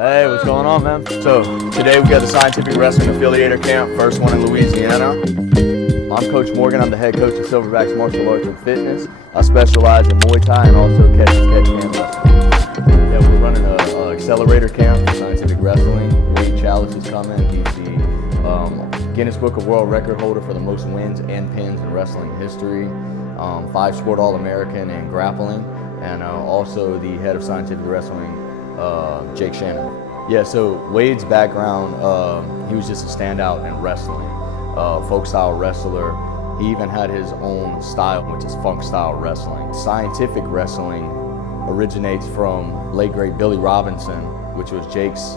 Hey, what's going on, man? So, today we got the Scientific Wrestling Affiliator Camp, first one in Louisiana. I'm Coach Morgan. I'm the head coach of Silverback's Martial Arts and Fitness. I specialize in Muay Thai and also catch can wrestling. Yeah, we're running an accelerator camp for Scientific Wrestling. Wade Schalles is coming. He's the Guinness Book of World Record holder for the most wins and pins in wrestling history. 5-sport All-American in grappling, and also the head of Scientific Wrestling, Jake Shannon. Yeah, so Wade's background, he was just a standout in wrestling, folk style wrestler. He even had his own style, which is funk style wrestling. Scientific wrestling originates from late great Billy Robinson, which was Jake's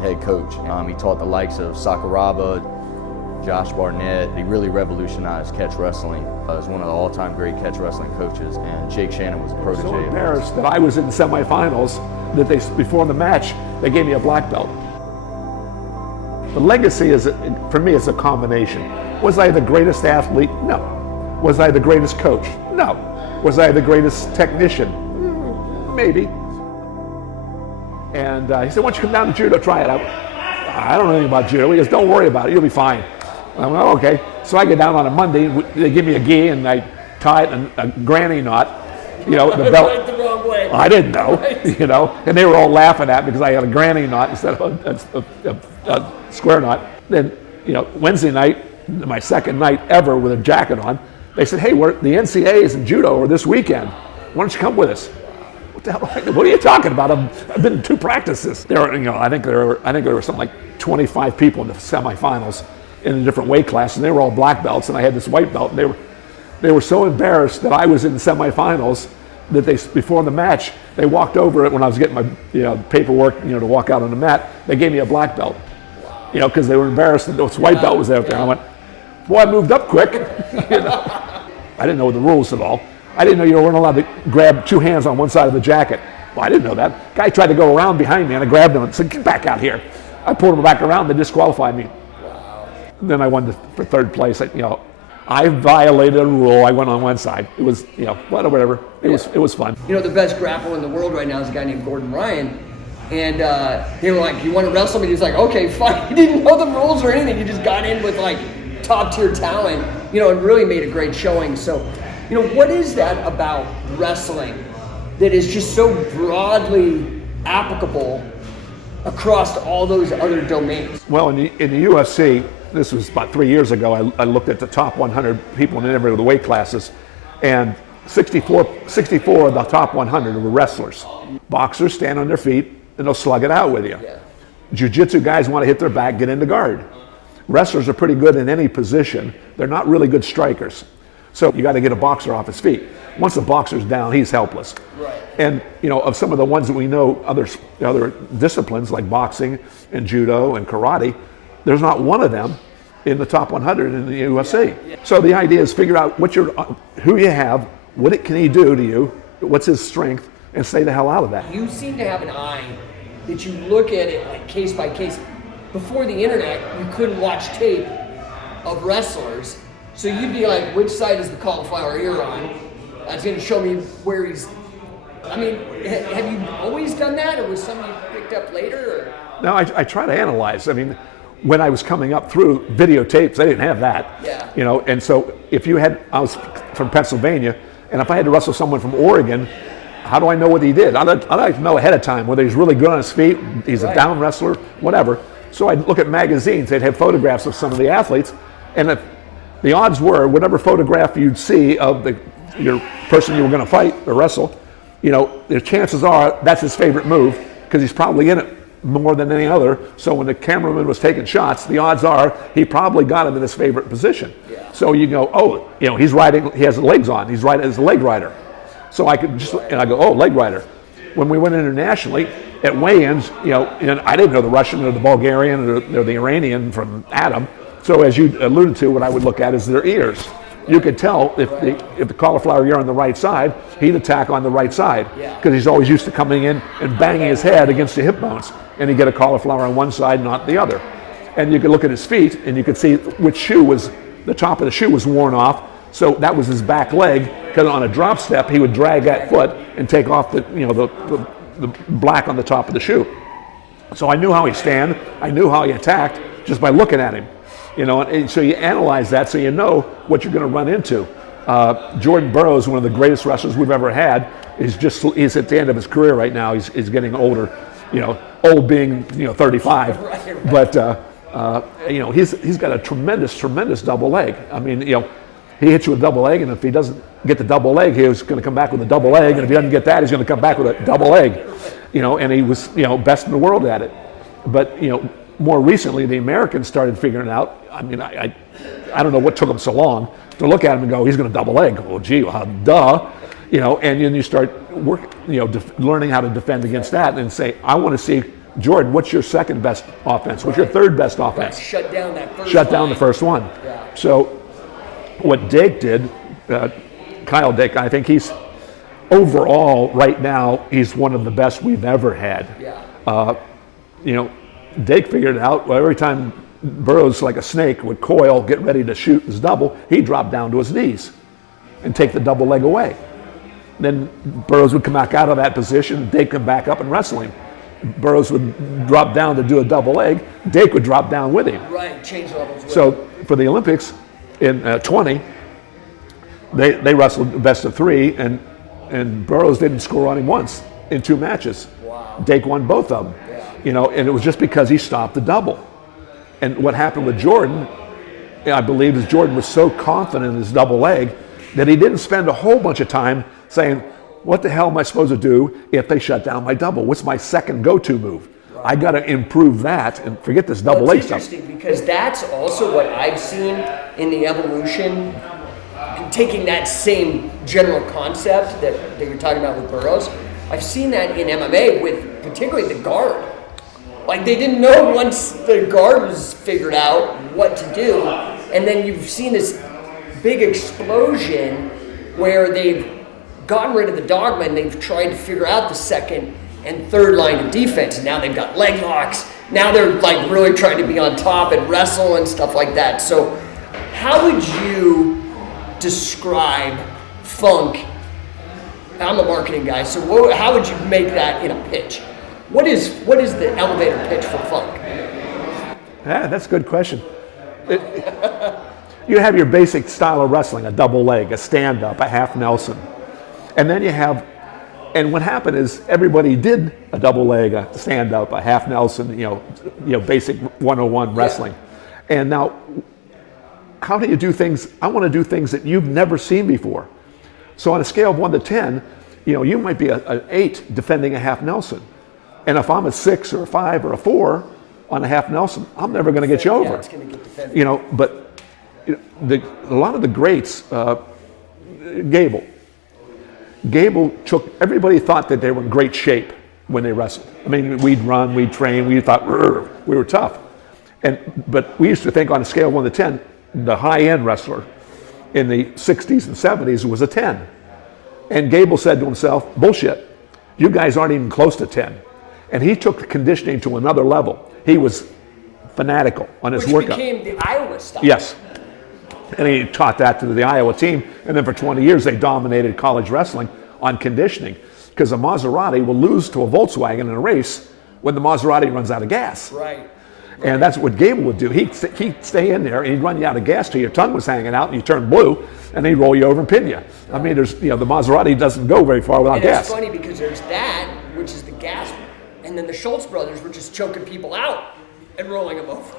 head coach. He taught the likes of Sakuraba, Josh Barnett. He really revolutionized catch wrestling. He was one of the all-time great catch wrestling coaches, and Jake Shannon was a protege. So embarrassed that I was in the semifinals that before the match they gave me a black belt. The legacy is, for me, is a combination. Was I the greatest athlete? No. Was I the greatest coach? No. Was I the greatest technician? Maybe. And he said, "Why don't you come down to judo, try it out?" I don't know anything about judo. He goes, "Don't worry about it, you'll be fine." I went, "Oh, okay." So I get down on a Monday, they give me a gi and I tie it in a granny knot, the belt. Right the wrong way. I didn't know, Right. And they were all laughing at me because I had a granny knot instead of a square knot. Then, Wednesday night, my second night ever with a jacket on, they said, "Hey, the NCAAs in judo are this weekend. Why don't you come with us?" What the hell? What are you talking about? I've been in 2 practices. There were, I think there were something like 25 people in the semifinals in a different weight class, and they were all black belts, and I had this white belt. And they were so embarrassed that I was in the semifinals that before the match they walked over it when I was getting my paperwork to walk out on the mat. They gave me a black belt, because they were embarrassed that this white belt was out there. I went, "Boy, I moved up quick." I didn't know the rules at all. I didn't know you weren't allowed to grab 2 hands on one side of the jacket. Well, I didn't know that. Guy tried to go around behind me, and I grabbed him and said, "Get back out here." I pulled him back around. They disqualified me. And then I won for 3rd place. I violated a rule. I went on one side. It was, whatever. It was fun. The best grappler in the world right now is a guy named Gordon Ryan. And they were like, "You want to wrestle me?" He's like, "Okay, fine." He didn't know the rules or anything. He just got in with top tier talent, and really made a great showing. So, what is that about wrestling that is just so broadly applicable across all those other domains? Well, in the UFC, this was about 3 years ago, I looked at the top 100 people in every of the weight classes, and 64 of the top 100 were wrestlers. Boxers stand on their feet and they'll slug it out with you. Yeah. Jiu-jitsu guys want to hit their back, get into guard. Wrestlers are pretty good in any position. They're not really good strikers. So you got to get a boxer off his feet. Once the boxer's down, he's helpless. Right. And of some of the ones that we know, other disciplines like boxing and judo and karate, there's not one of them in the top 100 in the UFC. Yeah. So the idea is figure out who you have, what can he do to you, what's his strength, and stay the hell out of that. You seem to have an eye that you look at it case by case. Before the internet, you couldn't watch tape of wrestlers. So you'd be like, which side is the cauliflower ear on? That's going to show me where he's... have you always done that, or was something you picked up later? Or? No, I try to analyze. When I was coming up through videotapes, they didn't have that. Yeah. And so I was from Pennsylvania, and if I had to wrestle someone from Oregon, how do I know what he did? I'd like to know ahead of time whether he's really good on his feet, he's a down wrestler, whatever. So I'd look at magazines, they'd have photographs of some of the athletes, and if the odds were, whatever photograph you'd see of your person you were going to fight or wrestle, the chances are that's his favorite move because he's probably in it more than any other. So when the cameraman was taking shots, the odds are he probably got him in his favorite position. Yeah. So you go, "Oh, he's riding, he has legs on, he's riding as a leg rider." So I could and I go, "Oh, leg rider." When we went internationally at weigh-ins, and I didn't know the Russian or the Bulgarian or the Iranian from Adam. So as you alluded to, what I would look at is their ears. You could tell if the cauliflower ear on the right side, he'd attack on the right side because he's always used to coming in and banging his head against the hip bones, and he'd get a cauliflower on one side, not the other. And you could look at his feet, and you could see which shoe the top of the shoe was worn off. So that was his back leg, because on a drop step, he would drag that foot and take off the black on the top of the shoe. So I knew how he stand, I knew how he attacked just by looking at him. And so you analyze that so you know what you're going to run into. Jordan Burroughs, one of the greatest wrestlers we've ever had, he's at the end of his career right now. He's getting older, old being 35, Right. but he's got a tremendous double leg. I mean, he hits you with a double leg, and if he doesn't get the double leg, he's going to come back with a double leg, and if he doesn't get that, he's going to come back with a double leg. And he was best in the world at it. But more recently, the Americans started figuring it out. I mean, I don't know what took them so long to look at him and go, he's going to double leg. Well, gee, duh. And then you start learning how to defend against that and say, I want to see, Jordan, what's your second best offense? What's your third best offense? Shut down that first Shut down the first one. Yeah. So what Dake did, Kyle Dake, I think he's overall right now, he's one of the best we've ever had. Yeah. Dake figured it out. Well, every time Burroughs, like a snake, would coil, get ready to shoot his double, he'd drop down to his knees and take the double leg away. Then Burroughs would come back out of that position, Dake come back up and wrestle him. Burroughs would drop down to do a double leg, Dake would drop down with him. Right, change levels. So for the Olympics in 20, they wrestled best of three, and Burroughs didn't score on him once in 2 matches. Wow. Dake won both of them. Yeah. And it was just because he stopped the double. And what happened with Jordan, I believe, is Jordan was so confident in his double leg that he didn't spend a whole bunch of time saying, what the hell am I supposed to do if they shut down my double? What's my second go-to move? Right. I got to improve that and forget this double leg stuff. It's interesting because that's also what I've seen in the evolution, taking that same general concept that you're talking about with Burroughs. I've seen that in MMA with particularly the guard. Like they didn't know once the guard was figured out what to do, and then you've seen this big explosion where they've gotten rid of the dogma and they've tried to figure out the second and third line of defense. And now they've got leg locks. Now they're like really trying to be on top and wrestle and stuff like that. So how would you describe Funk? I'm a marketing guy, so how would you make that in a pitch? What is the elevator pitch for Funk? Yeah, that's a good question. You have your basic style of wrestling, a double leg, a stand-up, a half Nelson. And then you have, and what happened is everybody did a double leg, a stand-up, a half Nelson, basic 101 wrestling. Yeah. And now, how do you do things? I want to do things that you've never seen before. So on a scale of 1 to 10, you might be an 8 defending a half Nelson. And if I'm a 6 or a 5 or a 4 on a half Nelson, I'm never going to get you over. Yeah, it's going to get defended. But a lot of the greats, Gable took, everybody thought that they were in great shape when they wrestled. I mean, we'd run, we'd train, we thought we were tough. But we used to think on a scale of 1 to 10, the high-end wrestler in the 60s and 70s was a 10. And Gable said to himself, bullshit, you guys aren't even close to 10. And he took the conditioning to another level. He was fanatical on his workout. Which became the Iowa style. Yes. And he taught that to the Iowa team. And then for 20 years, they dominated college wrestling on conditioning. Because a Maserati will lose to a Volkswagen in a race when the Maserati runs out of gas. Right. And that's what Gable would do. He'd stay in there and he'd run you out of gas till your tongue was hanging out and you turned blue, and he'd roll you over and pin you. I mean, the Maserati doesn't go very far without gas. It's funny because there's that, which is the gas, and then the Schultz brothers were just choking people out and rolling them over.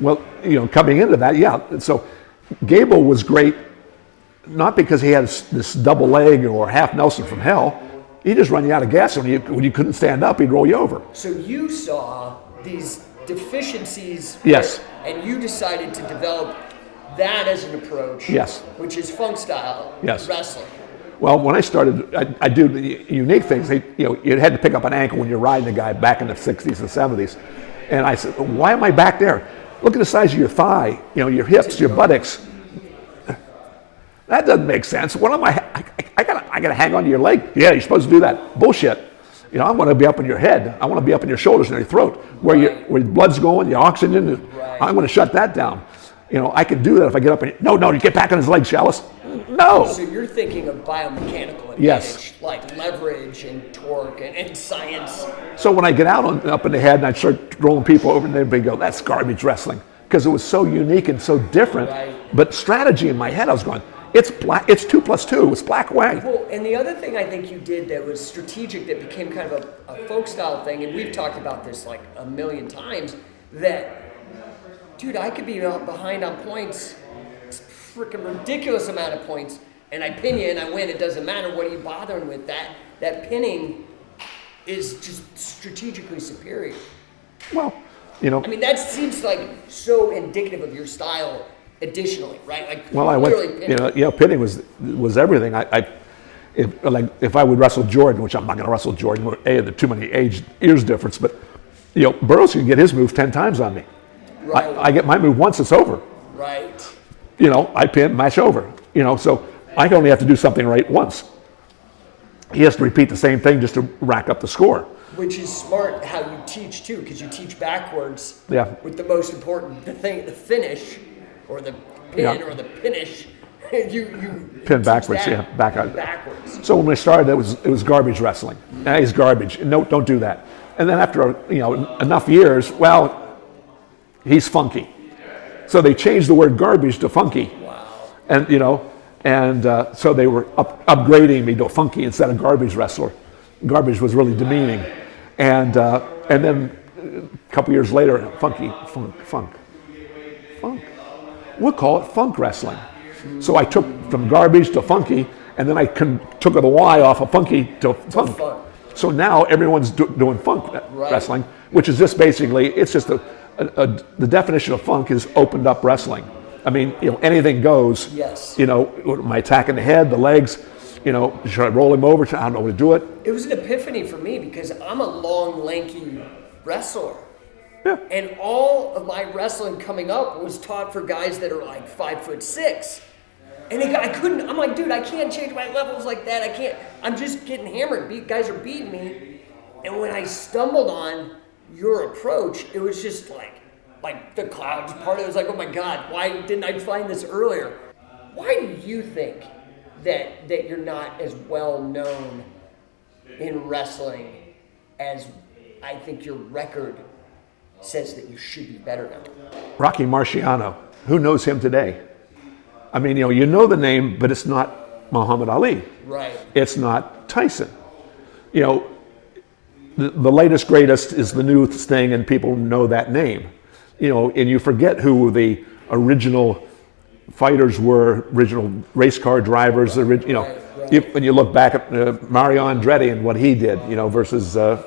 Well, coming into that, yeah. So Gable was great, not because he had this double leg or half Nelson from hell. He'd just run you out of gas, and when you couldn't stand up, he'd roll you over. So you saw these deficiencies. Yes. And you decided to develop that as an approach. Yes. Which is Funk style wrestling. Well, when I started, I do the unique things. You had to pick up an ankle when you're riding a guy back in the 60s and 70s. And I said, why am I back there? Look at the size of your thigh, your hips, your buttocks. That doesn't make sense. What am I gotta hang on to your leg? Yeah, you're supposed to do that. Bullshit. I want to be up in your head. I want to be up in your shoulders and your throat, where your blood's going, your oxygen. I want to shut that down. I could do that if I get up and, no, you get back on his leg, Schalles. No. So you're thinking of biomechanical advantage, Yes. like leverage and torque and science. So when I get out up in the head and I start rolling people over, and everybody go, that's garbage wrestling. Because it was so unique and so different. Right. But strategy in my head, I was going, it's 2 + 2, it's black white. Well, and the other thing I think you did that was strategic that became kind of a folk style thing, and we've talked about this like a million times, that, dude, I could be behind on points, freaking ridiculous amount of points, and I pin you and I win. It doesn't matter. What are you bothering with? That pinning is just strategically superior. Well, I mean, that seems like so indicative of your style. Additionally, right? Like, well, I went. pinning. Pinning was everything. If I would wrestle Jordan, which I'm not going to wrestle Jordan. There's too many years difference. But Burroughs can get his move 10 times on me. Right. I get my move once, it's over. Right. I pin, match over. So I only have to do something right once. He has to repeat the same thing just to rack up the score. Which is smart how you teach too, because you teach backwards. Yeah. With the most important the finish, or the pin, or the finish. you Pin teach backwards, that back out. backwards. So when I started, it was garbage wrestling. He's garbage. No, don't do that. And then after enough years, well, he's funky. So they changed the word garbage to funky. Wow. And so they were upgrading me to funky instead of garbage wrestler. Garbage was really demeaning. And then a couple years later, funky, funk. We'll call it funk wrestling. So I took from garbage to funky, and then I took the Y off of funky to funk. So now everyone's doing funk wrestling, which is just basically, it's just the definition of funk is opened up wrestling. I mean, anything goes. Yes. My attack in the head, the legs, should I roll him over? I don't know how to do it. It was an epiphany for me because I'm a long, lanky wrestler. Yeah. And all of my wrestling coming up was taught for guys that are like 5'6". And I couldn't, I'm like, dude, I can't change my levels like that. I can't, I'm just getting hammered. Guys are beating me. And when I stumbled on your approach, it was just like the clouds part of it was like, oh my God, why didn't I find this earlier? Why do you think that you're not as well known in wrestling as I think your record says that you should be better now? Rocky Marciano, who knows him today? I mean, you know the name, but it's not Muhammad Ali. Right. It's not Tyson. The latest greatest is the new thing, and people know that name. And you forget who the original fighters were, original race car drivers. When you look back at Mario Andretti and what he did, versus what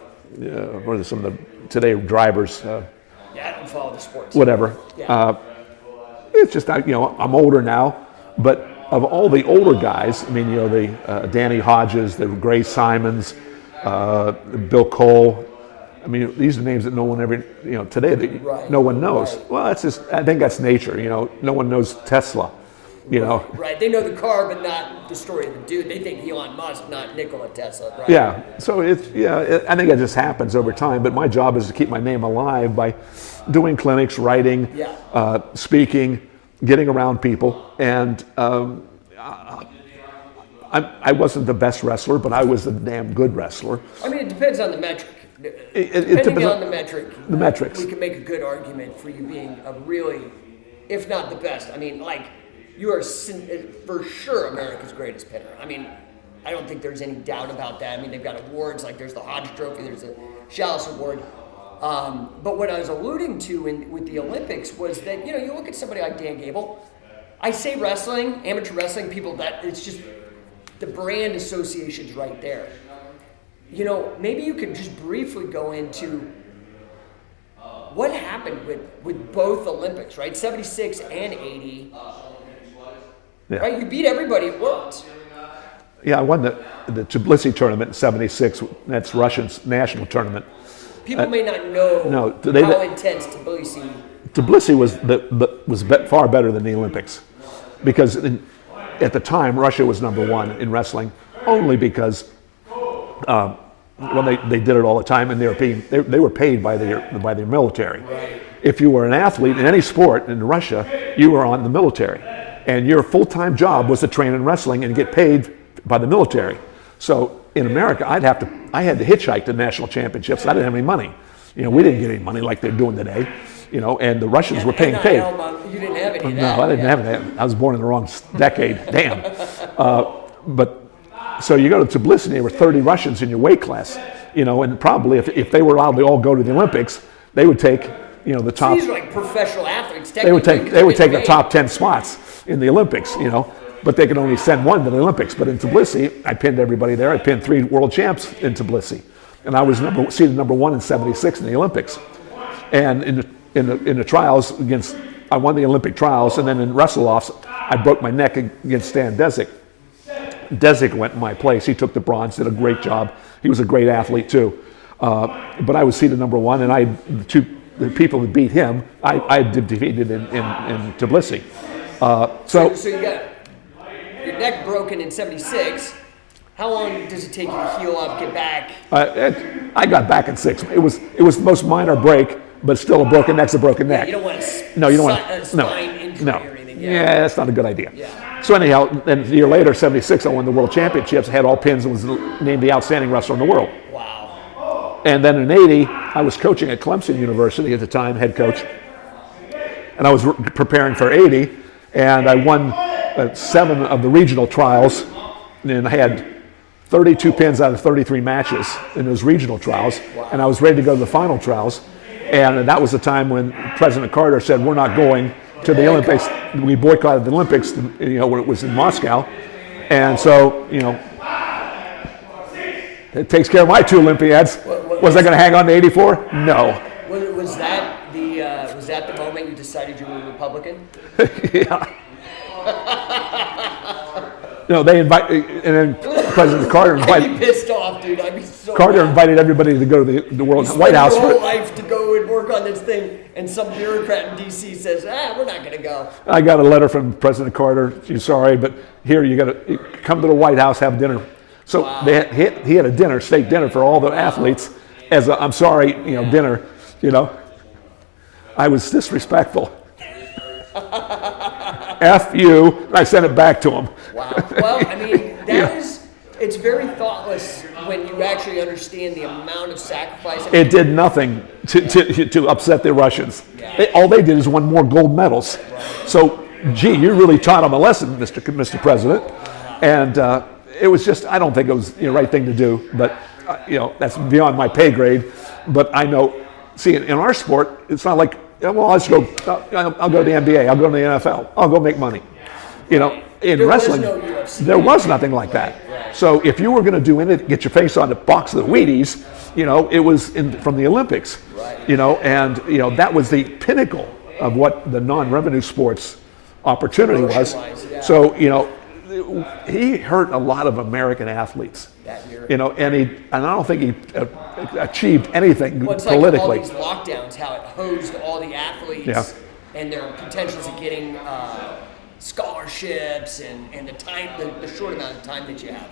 are some of the today drivers. Yeah, I don't follow the sports. Whatever. Yeah. It's just I'm older now, but of all the older guys, I mean the Danny Hodges, the Gray Simons, Bill Cole. I mean, these are names that no one ever, today no one knows. Right. Well, that's just, I think that's nature. No one knows Tesla. Right. They know the car, but not the story of the dude. They think Elon Musk, not Nikola Tesla. Right. Yeah. So I think it just happens over time. But my job is to keep my name alive by doing clinics, writing, speaking, getting around people. And I wasn't the best wrestler, but I was a damn good wrestler. I mean, it depends on the metric. It Depending on the metric. The metrics. We can make a good argument for you being a really, if not the best. I mean, you are for sure America's greatest pinner. I mean, I don't think there's any doubt about that. I mean, they've got awards, like there's the Hodge Trophy, there's the Schalles Award. But what I was alluding to with the Olympics was that, you look at somebody like Dan Gable. I say wrestling, amateur wrestling, people, that it's just the brand association's right there. Maybe you could just briefly go into what happened with both Olympics, right? 76 and 80. Yeah. Right? You beat everybody at Worlds. Yeah, I won the Tbilisi tournament in '76. That's Russian's national tournament. People may not know how intense Tbilisi. Tbilisi was far better than the Olympics, because at the time Russia was number one in wrestling, only because they did it all the time, and they were paid by their military. Right. if you were an athlete in any sport in Russia, you were on the military. And your full-time job was to train in wrestling and get paid by the military. So in America, I had to hitchhike to national championships. I didn't have any money. We didn't get any money like they're doing today. And the Russians were paying paid. You didn't have any of No, that. I didn't have that. I was born in the wrong decade. Damn. But so you go to Tbilisi, there were 30 Russians in your weight class. And probably if they were allowed to all go to the Olympics, they would take the top. These are like professional athletes. They would take the top 10 spots in the Olympics. But they could only send one to the Olympics. But in Tbilisi, I pinned everybody there. I pinned 3 world champs in Tbilisi, and I was seeded number 1 in '76 in the Olympics. And in the trials I won the Olympic trials, and then in wrestle-offs, I broke my neck against Stan Desic. Desic went in my place. He took the bronze, did a great job. He was a great athlete too. But I was seeded number 1, and the people that beat him, I defeated in Tbilisi. So you got your neck broken in '76. How long does it take you to heal up, get back? I got back in 6. It was the most minor break, but still a broken neck's a broken neck. You don't want a spine injury or anything. Yeah, that's not a good idea. Yeah. So anyhow, then a year later, '76, I won the World Championships, had all pins, and was named the outstanding wrestler in the world. Wow. And then in '80, I was coaching at Clemson University at the time, head coach, and I was preparing for '80, and I won 7 of the regional trials, and I had 32 pins out of 33 matches in those regional trials, and I was ready to go to the final trials. And that was the time when President Carter said, we're not going to the Olympics. We boycotted the Olympics, when it was in Moscow. And so, it takes care of my 2 Olympiads. Was I going to hang on to '84? No. Was that the moment you decided you were a Republican? Yeah. They invite, and then President Carter invited. I'd be pissed off, dude. I'd be so Carter mad. invited everybody to go to the White House. Your whole life to go and work on this thing, and some bureaucrat in D.C. says, we're not going to go. I got a letter from President Carter. You're sorry, but here you got to come to the White House, have dinner. So he had a dinner, state dinner for all the athletes, as a I'm sorry, dinner. I was disrespectful. F you. I sent it back to him. Wow. Well, I mean, it's very thoughtless when you actually understand the amount of sacrifice. It did nothing to upset the Russians. Yeah. All they did is won more gold medals. Right. So, you really taught them a lesson, Mr. President. And it was just, I don't think it was the right thing to do. But, that's beyond my pay grade. But I know, see, in our sport, it's not like, well, I'll go to the NBA, I'll go to the NFL, I'll go make money. In wrestling, there was nothing like that. So if you were going to do anything, get your face on the box of the Wheaties, it was from the Olympics. And that was the pinnacle of what the non-revenue sports opportunity was. So he hurt a lot of American athletes. And I don't think he achieved anything politically. Like all these lockdowns, how it hosed all the athletes and their potentials of getting scholarships and the short amount of time that you have.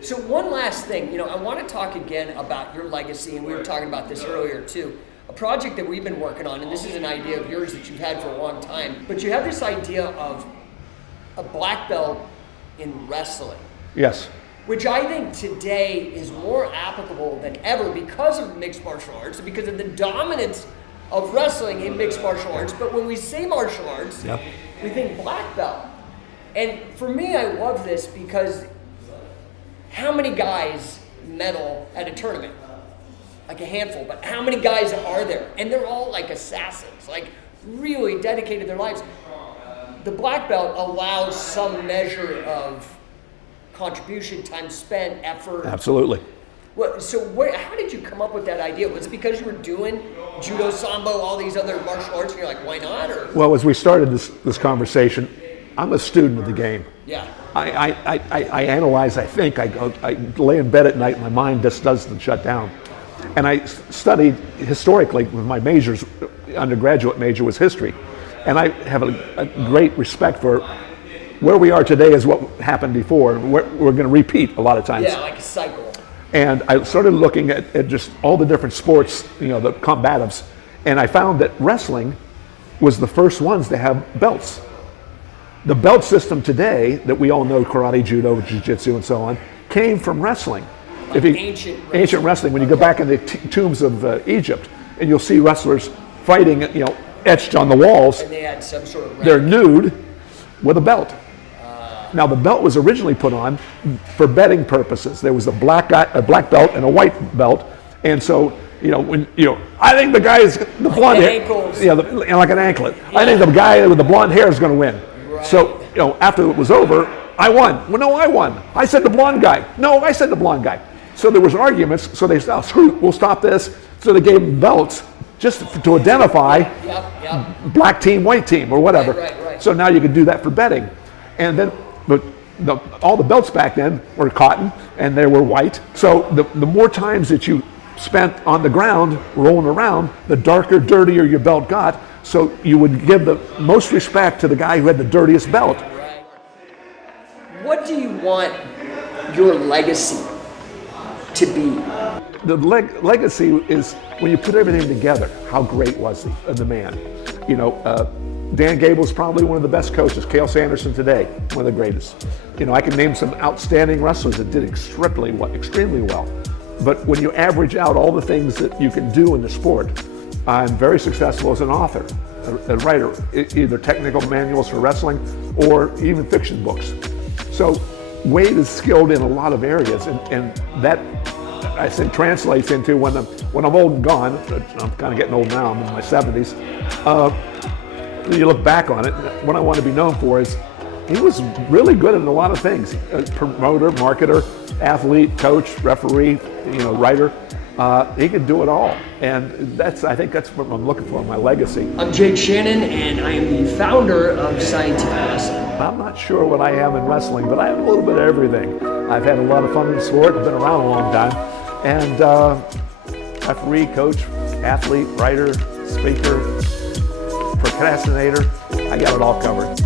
So one last thing, I want to talk again about your legacy, and we were talking about this earlier too. A project that we've been working on, and this is an idea of yours that you've had for a long time, but you have this idea of a black belt in wrestling. Yes. Which I think today is more applicable than ever because of mixed martial arts and because of the dominance of wrestling in mixed martial arts. But when we say martial arts, we think black belt. And for me, I love this because how many guys medal at a tournament? Like a handful, but how many guys are there? And they're all like assassins, like really dedicated their lives. The black belt allows some measure of contribution, time spent, effort. Absolutely. Well, so how did you come up with that idea? Was it because you were doing judo, sambo, all these other martial arts, and you're like, why not? Or? Well, as we started this conversation, I'm a student of the game. Yeah. I analyze, I think, I lay in bed at night, my mind just doesn't shut down. And I studied historically with my majors, undergraduate major was history. And I have a great respect for where we are today is what happened before. We're going to repeat a lot of times. Yeah, like a cycle. And I started looking at just all the different sports, the combatives, And I found that wrestling was the first ones to have belts. The belt system today that we all know, karate, judo, jiu-jitsu, and so on, came from wrestling. Like ancient wrestling. When you go back in the tombs of Egypt, and you'll see wrestlers fighting, etched on the walls. And they had some sort of they're nude with a belt. Now the belt was originally put on for betting purposes. There was a black belt and a white belt, and so I think the guy is the blonde hair, ankles. like an anklet. I think the guy with the blonde hair is going to win. Right. So after it was over, I won. Well, no, I won. I said the blonde guy. No, I said the blonde guy. So there was arguments. So they said, oh, screw it, we'll stop this. So they gave them belts just to identify black team, white team, or whatever. Right. So now you could do that for betting. And then, but all the belts back then were cotton and they were white. So the more times that you spent on the ground rolling around, the darker, dirtier your belt got. So you would give the most respect to the guy who had the dirtiest belt. Right. What do you want your legacy to be? The legacy is when you put everything together. How great was the man? Dan Gable's probably one of the best coaches. Cale Sanderson today, one of the greatest. I can name some outstanding wrestlers that did extremely well. But when you average out all the things that you can do in the sport, I'm very successful as an author, a writer, either technical manuals for wrestling or even fiction books. So Wade is skilled in a lot of areas, and that I think translates into when I'm old and gone. I'm kind of getting old now. I'm in my 70s. You look back on it, what I want to be known for is he was really good at a lot of things. A promoter, marketer, athlete, coach, referee, writer. He could do it all. And I think that's what I'm looking for in my legacy. I'm Jake Shannon, and I am the founder of Scientific Wrestling. I'm not sure what I am in wrestling, but I have a little bit of everything. I've had a lot of fun in the sport. I've been around a long time. And referee, coach, athlete, writer, speaker, procrastinator, I got it all covered.